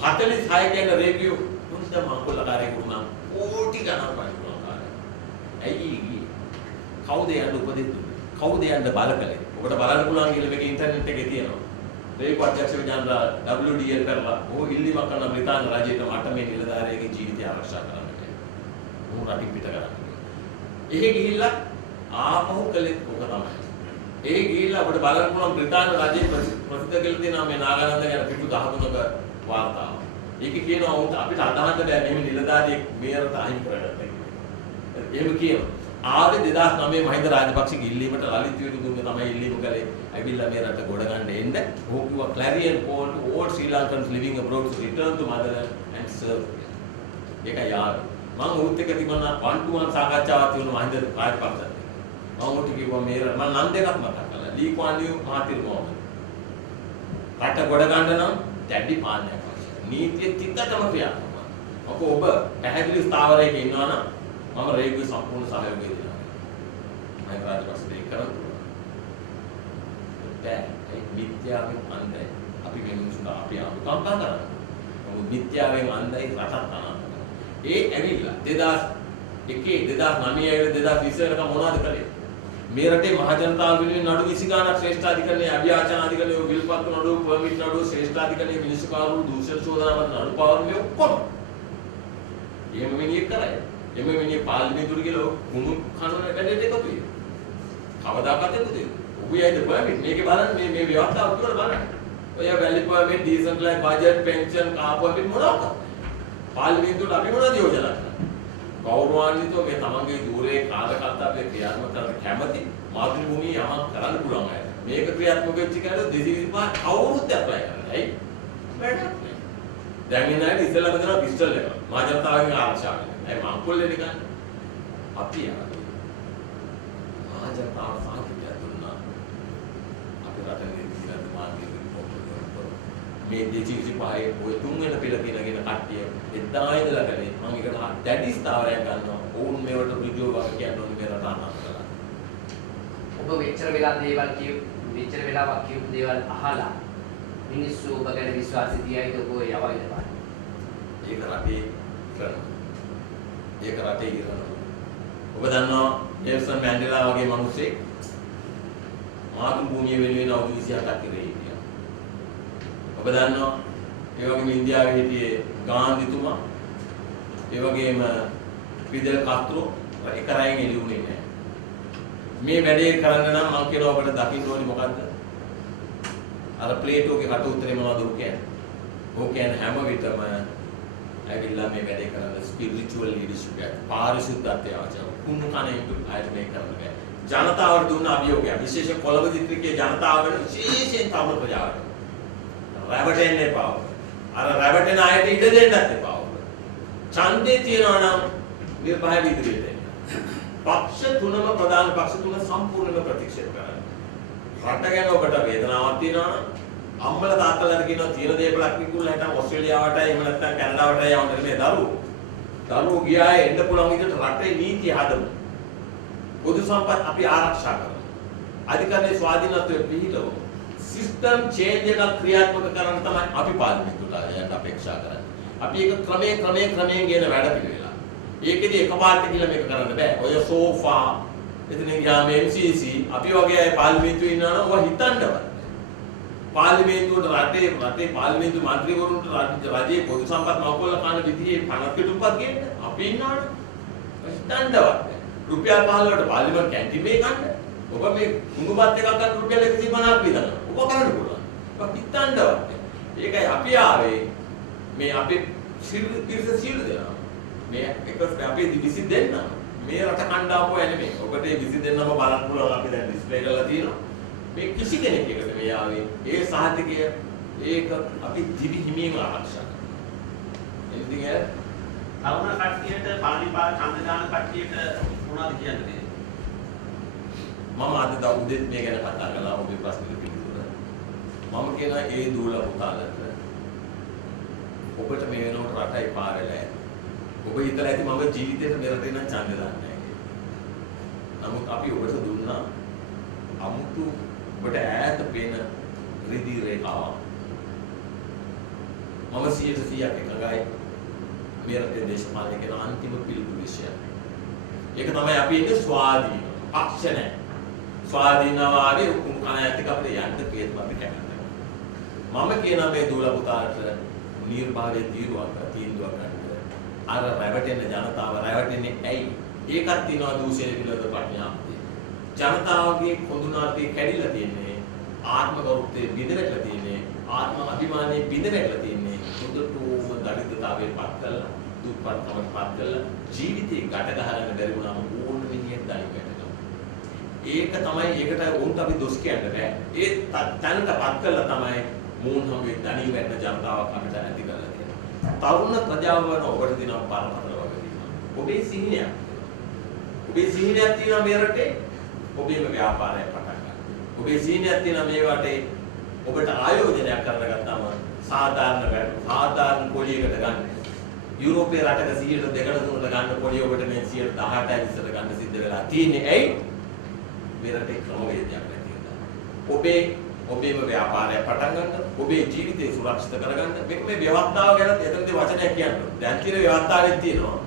46 කියන රේවියු මුන්ද මංගලකාරයෙකුට නම් කෝටි ගණන් වගේ. ඇයි ගියේ? කවුද යන්න උපදෙස් දුන්නේ? කවුද යන්න බල කළේ? ඔබට බලන්න පුළුවන් කියලා මේක ඉන්ටර්නෙට් එකේ තියෙනවා. රේකු අධ්‍යක්ෂ ජනරාල් WDL කරලා ਉਹ ඉල්ලීමක් කරන බ්‍රිතාන්‍ය රජයට මට මේ නිලධාරියගේ ජීවිතය ආරක්ෂා කරන්න කියලා. ਉਹ රටින් පිට කරන්න. එහෙ ගිහිල්ලා ආපහු කළේ ඔක තමයි. ඒ ගිහිල්ලා අපිට බලන්න පුළුවන් බ්‍රිතාන්‍ය රජයේ ප්‍රසිද්ධ කියලා තියෙනවා මේ නාගානන්ද ගැන පිටු 13ක වාර්තාව. ඒක කියනවා උන්ට අපිට අදහන්න බෑ මෙහෙම නිලධාරියෙක් මේකට අහිමි කරගත්තා කියලා. එහෙම කියනවා. ආවේ 2009 මහින්ද රාජපක්ෂගේ ඉල්ලීමට ලලිත් විදුගුරුගේ තමයි ඉල්ලීම කළේ. ඇවිල්ලා මේ රට ගොඩ ගන්න එන්න. ඔහු කිව්වා clarion call to all Sri Lankans living abroad to return to motherland and serve. ඒක යාර. මම උත් එක තිබුණා 1-to-1 සාකච්ඡාවක් තිබුණා මහින්ද රාජපක්ෂත්. මම උට කිව්වා මේ මම නම් දෙකක් මතක් කළා. ලී කුවන් යූ මහතිර මොහොමඩ්. රට ගොඩ ගන්න නම් දැඩි පාලනයක් අවශ්‍යයි. නීතිය තිත්තටම ක්‍රියාත්මක. ඔබ පැහැදිලි ස්ථාවරයක ඉන්නවා නම් මම රේගුවේ සම්පූර්ණ සහයෝගය දෙනවා. මම රාජපක්ෂ දෙක කරන්නේ. ඒ මිත්‍යාවෙන් අන්දයි අපි වෙනුසුන අපි අනුකම්පා කරනවා. මොකද මිත්‍යාවෙන් අන්දයි රටක් අනාගතය. ඒ ඇවිල්ලා 2001 2009 2020 වෙනකම් මොනවද කළේ? මේ රටේ මහ ජනතාව වෙනුවෙන් නඩු 20 ගාණක් ශ්‍රේෂ්ඨාධිකරණයේ අභියාචන අධිකරණයේ විල්පත්තු නඩුව පර්මිට් නඩුව ශ්‍රේෂ්ඨාධිකරණයේ මිනිස්සු කාරු දූෂණ චෝදනාවත් නඩු පාවන්නේ ඔක්කොම. එහෙම මිනිහෙක් කරයි. එහෙම මිනිහ පාර්ලිමේන්තුවට ගිහලා කුණු කන වැඩේට එකතු වෙයි. කවදාකවත් එකතු වෙයි. ඔබයයිද පර්මිට් මේකේ බලන්න මේ ව්‍යවස්ථාව උඩට බලන්න. ඔය වැලි පර්මිට් ඩීසන්ට්ලයිස් බජට් පෙන්ෂන් කාපොත් මොනවාද? පාර්ලිමේන්තුවට අපි මොනවද යෝජනා කරන්නේ? ගෞරවාන්විතව මේ තමන්ගේ ධූරයේ කාර්යකර්තව්‍ය ක්‍රියාත්මක කරන්න කැමති මාතෘභූමිය යමක් කරන්න පුළුවන් අය. මේක ක්‍රියාත්මක වෙච්ච කෙනා 225 කවුරුත් ඇප්ලයි කරනවා. ඇයි? වැඩක් නෑ. දැන් ඉන්න අය ඉස්සෙල්ලාම දෙනවා පිස්ටල් එක. මහ ජනතාවගෙන් ආරක්ෂා කරන්න. ඇයි මංකොල්ලේ නිකන්? අපි යනවා. මහ ජනතාව සාහිත්‍යය දුන්නා. අපි රටේ දිනන මාර්ගයේ මේ 225 ඔය තුන්වෙනි පෙළ දිනගෙන කට්ටිය එදා ඉඳලා කලේ මම ඒකට දැඩි ස්ථාවරයක් ගන්නවා. ඕන් මේවට ඍජුව වගේ කියන්න ඕනේ මේ රට අහන්න කරලා. ඔබ මෙච්චර වෙලාවක් කියපු දේවල් අහලා මිනිස්සු ඔබ ගැන විශ්වාසය තියයිද ඔබ යවයිද බලන්න. ඒක රටේ කරනවා. ඒක රටේ කරනවා. ඔබ දන්නවා නෙල්සන් මැන්ඩෙලා වගේ මිනිස්සෙක් මාතෘභූමිය වෙනුවෙන් අවුරුදු 28ක් ඉරේ හිටියා. ඔබ දන්නවා ඒ වගේම ඉන්දියාවේ හිටියේ ගාන්ධිතුමා ඒ වගේම ෆිදෙල් කාස්ත්‍රෝ එක රැයෙන් එළියුනේ නැහැ. මේ වැඩේ කරන්න නම් මම කියනවා ඔබට දකින්න ඕනේ මොකද්ද? අර ප්ලේටෝගේ කට උත්තරේ මොනවද ඔක් කියන්නේ? ඔක් කියන්නේ හැම විටම ඇවිල්ලා මේ වැඩේ කරන ස්පිරිචුවල් ලීඩර්ෂිප් එක පාරිශුද්ධත්වය අවශ්‍යයි. කුණු කණේට ආයෙත් මේ කරන්න බෑ. ජනතාවට දුන්න අභියෝගය විශේෂ කොළඹ දිස්ත්‍රික්කයේ ජනතාවට විශේෂයෙන් තරුණ ප්‍රජාවට රැවටෙන්න එපා. අර රැවටෙන අයට ඉඩ දෙන්නත් එපා. ඡන්දේ තියනවා නම් නිර්භය ඉදිරියට එන්න. පක්ෂ තුනම ප්‍රධාන පක්ෂ තුන සම්පූර්ණයෙන්ම ප්‍රතික්ෂේප කරන්න. රට ගැන ඔබට වේදනාවක් තියෙනවා නම් අම්මලා තාත්තලාට කියනවා තියෙන දේපලක් විකුණලා හිටන් ඕස්ට්‍රේලියාවට එහෙම නැත්නම් කැනඩාවට යවන්න නෙමෙයි දරුවෝ. දරුවෝ ගියාය එන්න පුළුවන් විදිහට රටේ නීතිය හදමු. පොදු සම්පත් අපි ආරක්ෂා කරමු. අධිකරණයේ ස්වාධීනත්වය පිළිහිලවමු. සිස්ටම් චේන්ජ් එකක් ක්‍රියාත්මක කරන්න තමයි අපි පාර්ලිමේන්තුවට යන්න අපේක්ෂා කරන්නේ. අපි ඒක ක්‍රමයෙන් ගෙන වැඩ පිළිවෙලා. ඒකෙදි එකපාරට කියලා මේක කරන්න බෑ. ඔය සෝෆා එතන ගියාම MCC අපි වගේ අය පාර්ලිමේන්තුවේ ඉන්නවා නම් ඔය හිතන්නවත්. පාර්ලිමේන්තුවට රටේ පාර්ලිමේන්තු මන්ත්‍රීවරුන්ට රජයේ පොදු සම්පත් මවකෝල කන විදිහේ 50 කෙටුම්පත් ගේන්න අපි ඉන්නවනේ. හිතන්නවත්. රුපියල් 15කට පාර්ලිමේන්තු කැන්ටින් එක ගන්න. ඔබ මේ කුඹුපත් එකක් ගන්න රුපියල් 150ක් විතර. ඔබ කරන්න පුළුවන්. ඔබ හිතන්නවත්. ඒකයි අපි ආවේ මේ අපේ පිරිස සීල දෙනවා. මේ එක අපේ දිවිසි දෙන්න. මේ රට කණ්ඩායම නෙමෙයි. ඔබට මේ විසි දෙන්නම බලන්න පුළුවන් අපි දැන් ඩිස්ප්ලේ කරලා තියෙනවා. මේ කිසි කෙනෙක් එකට මේ ආවේ ඒ සාහිත්‍යය ඒක අපි දිවි හිමියෙන් ආරක්ෂා කරනවා. ඉතින් තරුණ කට්ටියට පාලිපාර ඡන්ද දාන කට්ටියට මොනවද කියන්නේ? මම අද දවුදෙත් මේ ගැන කතා කළා ඔබේ ප්‍රශ්නෙට පිළිතුර. මම කියන ඒ දූල පුතාලට ඔබට මේ වෙනකොට රටයි පාරේ ඔබ හිතලා ඇති මම ජීවිතේට මෙරට ඉන්න ඡන්ද දාන්නේ නැහැ. නමුත් අපි ඔබට දුන්නා අමුතු ඔබට ඈත පේන රිදී රේඛාවක්. මම 100% එකගයි මේ රටේ දේශපාලනය කියන අන්තිම පිළිතුරු විශ්ය. ඒක තමයි අපි ඉන්නේ ස්වාධීන පක්ෂ නැහැ. ස්වාධීනවාදී උකුම් කන ඇතික අපිට යන්න කේත් අපි කැමති. මම කියන මේ දූල පුතාට නිර්භාගයේ තීන්දුවක් ගන්න. අර රැවටෙන ජනතාව රැවටෙන්නේ ඇයි? ඒකත් තියනවා දූෂණය පිළිබඳ ප්‍රඥාවතිය. ජනතාවගේ කොඳුනාටේ කැඩිලා තියෙන්නේ ආත්ම ගෞරවයේ බිඳවැටලා තියෙන්නේ ආත්ම අභිමානයේ බිඳවැටලා තියෙන්නේ සුදුටුම දරිද්‍රතාවයෙන් පත් කරලා දුක්පත්කමට පත් කරලා ජීවිතේ ගැට ගහගන්න බැරි වුණාම ඕන විදියට දණි වැටෙනවා. ඒක තමයි ඒකට උන්ට අපි දොස් කියන්න බෑ. ඒ තැනටපත් කරලා තමයි මූණ හැමේ දණි වැටෙන ජනතාවක් අපිට ඇති කරලා තියෙන්නේ. තරුණ ප්‍රජාව වන ඔබට දිනව පරපතල වගේ දිනවා. ඔබේ සිහිනයක්. ඔබේ සිහිනයක් තියෙනවා මේ රටේ. ඔබේම ව්‍යාපාරය පටන් ගන්න. ඔබේ සිහිනයක් තියෙනවා මේ රටේ. ඔබට ආයෝජනයක් කරන්න ගත්තාම සාධාරණ පොලියකට ගන්න. යුරෝපයේ රටක 100ට 2-3ට ගන්න පොලිය ඔබට මේ 118 ඉස්සර ගන්න සිද්ධ වෙලා තියෙන්නේ. ඇයි? මේ රටේ ක්‍රමවේදයක් නැති නිසා. ඔබේම ව්‍යාපාරය පටන් ගන්න, ඔබේ ජීවිතය සුරක්ෂිත කරගන්න. මේ ව්‍යවස්ථාව ගැන එතනදී වචනයක් කියන්න. දැන් කියන ව්‍යවස්ථාවෙත් තියෙනවා.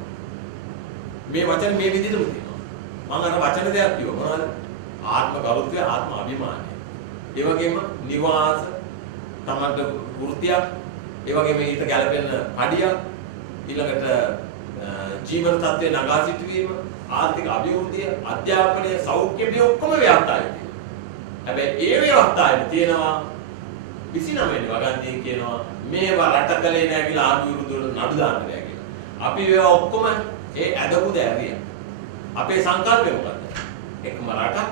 මේ වචන මේ විදිහටම තියෙනවා. මම අර වචන දෙයක් කිව්වා මොනවද? ආත්ම ගෞරවය ආත්ම අභිමානය. ඒ වගේම නිවාස තමන්ට වෘත්තියක්, ඒ වගේම ඊට ගැලපෙන පඩියක්, ඊළඟට ජීවන තත්ත්වයේ නගා සිටවීම, ආර්ථික අභිවෘද්ධිය, අධ්‍යාපනය, සෞඛ්‍ය මේ ඔක්කොම ව්‍යවස්ථාවේ තියෙනවා. හැබැයි ඒ ව්‍යවස්ථාවේ තියෙනවා 29 වෙනි වගන්තියෙන් කියනවා මේවා රට කලේ නැහැ කියලා ආණ්ඩුව විරුද්ධව නඩු දාන්න බෑ කියලා. අපි ඒවා ඔක්කොම ඒ ඇදපු දැරියා. අපේ සංකල්පය මොකද්ද? එකම රටක්,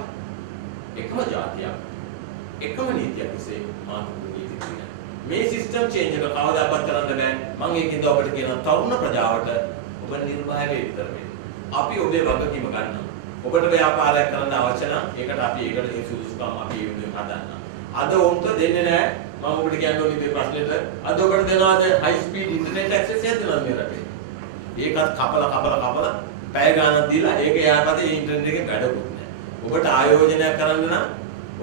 එකම ජාතියක්, එකම නීතියක් විසේ මානව නීති තියෙනවා. මේ සිස්ටම් චේන්ජ් එක කවදාවත් කරන්න බෑ. මම ඒකින්ද ඔබට කියන තරුණ ප්‍රජාවට ඔබ නිර්භය වෙ විතර වෙන්න. අපි ඔබේ වගකීම ගන්නවා. ඔබට ව්‍යාපාරයක් කරන්න අවශ්‍ය නම් ඒකට අපි ඒකට සුදුසුකම් අපි ඒ විදිහට හදන්න. අද උන්ට දෙන්නේ නැහැ. මම ඔබට කියන්න ඕනේ මේ ප්‍රශ්නෙට. අද ඔබට දෙනවාද හයි ස්පීඩ් ඉන්ටර්නෙට් ඇක්සස් එකක් දෙනවද මේ රටේ? ඒකත් කපලා පැය ගාණක් දීලා ඒක යාපතේ ඉන්ටර්නෙට් එකේ වැඩකුත් නැහැ. ඔබට ආයෝජනයක් කරන්න නම්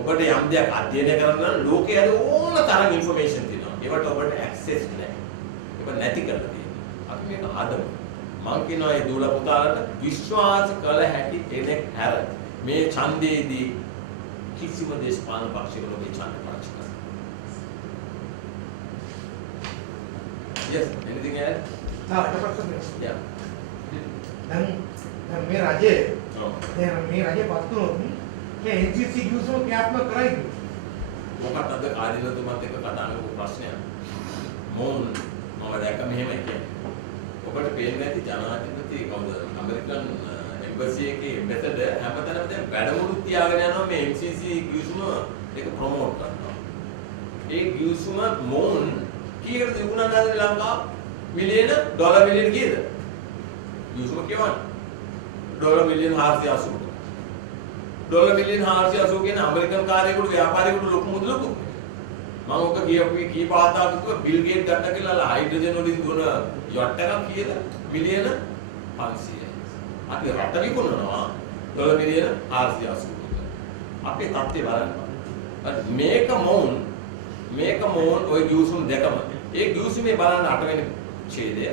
ඔබට යම් දෙයක් අධ්‍යයනය කරන්න නම් ලෝකයේ අද ඕන තරම් ইনফরমේෂන් තියෙනවා. ඒවට ඔබට ඇක්සස් නැහැ. ඒක නැති කරලා තියෙනවා. අපි මේක හදමු. මම කියනවා මේ දූල පුතාලට විශ්වාස කළ හැකි කෙනෙක් හැර මේ ඡන්දයේදී කිසිම දේශපාලන පක්ෂයකට මේ ඡන්ද පාවිච්චි කරන්න. Yes, anything else? Yeah. දැන් මේ රජයේ ඔව්. දැන් මේ රජයේ පත් වුණොත් මේ NCC ගිවිසුම ක්‍රියාත්මක කරයිද? මොකක්ද අද කාර්යලතුමත් එක්ක කතා කරපු ප්‍රශ්නයක්. මම දැක්ක මෙහෙම කියන්නේ. ඔබට පේන්නේ නැති ජනාධිපති කවුද? ඇමරිකන් එම්බසි එකේ එම්බැසඩර් හැමතැනම දැන් වැඩමුළු තියාගෙන යනවා මේ MCC ගිවිසුම එක ප්‍රොමෝට් කරනවා. ඒ ගිවිසුම මොන් කීයකට තිබුණාද ලංකාව? ඩොලර් මිලියන කීයද? ගිවිසුම කියවන්නේ. ඩොලර් මිලියන 480. ඩොලර් මිලියන 480 කියන ඇමරිකන් කාර්යයකට ව්‍යාපාරිකයට ලොකු මුදලක්. මම ඔක කී පාතාවක කිව්වා බිල් ගේට් ගන්න කියලා හයිඩ්‍රජන් වලින් දුන යොට් එකක් කීයද? මිලියන 500යි. අපි රට විකුණනවා ඩොලර් මිලියන 480කට. අපේ තත්ත්වය බලන්න. මේක මොවුන් ඔය ගිවිසුම් දෙකම. ඒ ගිවිසුමේ බලන්න 8 වෙනි ඡේදය.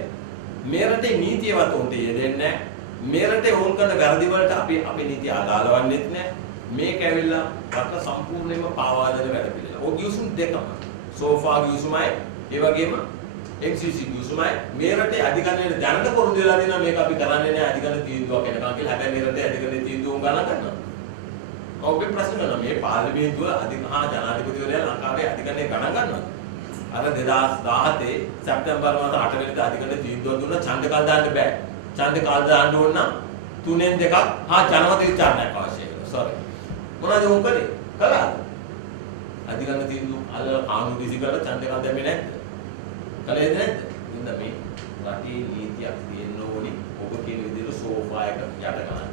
මේ රටේ නීතියවත් උන්ට යෙදෙන්නේ නැහැ. මේ රටේ වුන් කරන වැරදි වලට අපේ නීතිය අදාළවන්නේත් නැහැ. මේක ඇවිල්ලා රට සම්පූර්ණයෙන්ම පාවා දෙන වැඩ පිළිවෙල. ඔය ගිවිසුම් දෙකම. සෝෆා ගිවිසුමයි ඒ වගේම MCC ගිවිසුමයි මේ රටේ අධිකරණයේ දැනට පොරොන්දු වෙලා දෙනවා මේක අපි කරන්නේ නැහැ අධිකරණ තීන්දුවක් එනකන් කියලා. හැබැයි මේ රටේ අධිකරණයේ තීන්දුව ගණන් ගන්නවා. ඔබේ ප්‍රශ්න කරනවා මේ පාර්ලිමේන්තුව ජනාධිපතිවරයා ලංකාවේ අධිකරණයේ ගණන් ගන්නවා. අර 2017 සැප්තැම්බර් මාස 8 වෙනිදා අධිකරණයේ තීන්දුව දුන්නා ඡන්ද කාල දාන්න බෑ. ඡන්ද කාල දාන්න ඕන නම් 3න් 2ක් ජනමත විචාරණයක් අවශ්‍යයි කියලා. සෝරි. මොනවද උන් කළේ? කළාද? අධිකරණ තීන්දුව අල්ලලා කානු දිසි කරලා ඡන්ද කාල දැම්මේ නැද්ද? කළේද නැද්ද? ඉතින් මේ රටේ නීතියක් තියෙන්න ඕනි. ඔබ කියන විදිහට සෝෆා එක යට ගන්න.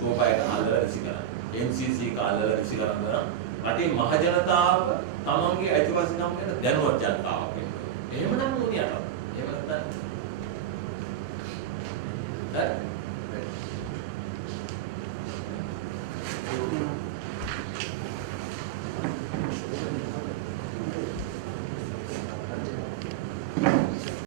සෝෆා එක අල්ලලා දිසි කරන්න. MCC කාලවල විසි කරන්න රටේ මහ ජනතාව තමන්ගේ අයිතිවාසිකම් ගැන දැනුවත් ජනතාවක් වෙන්න. එහෙමනම් ඕනියට. එහෙම නැත්නම්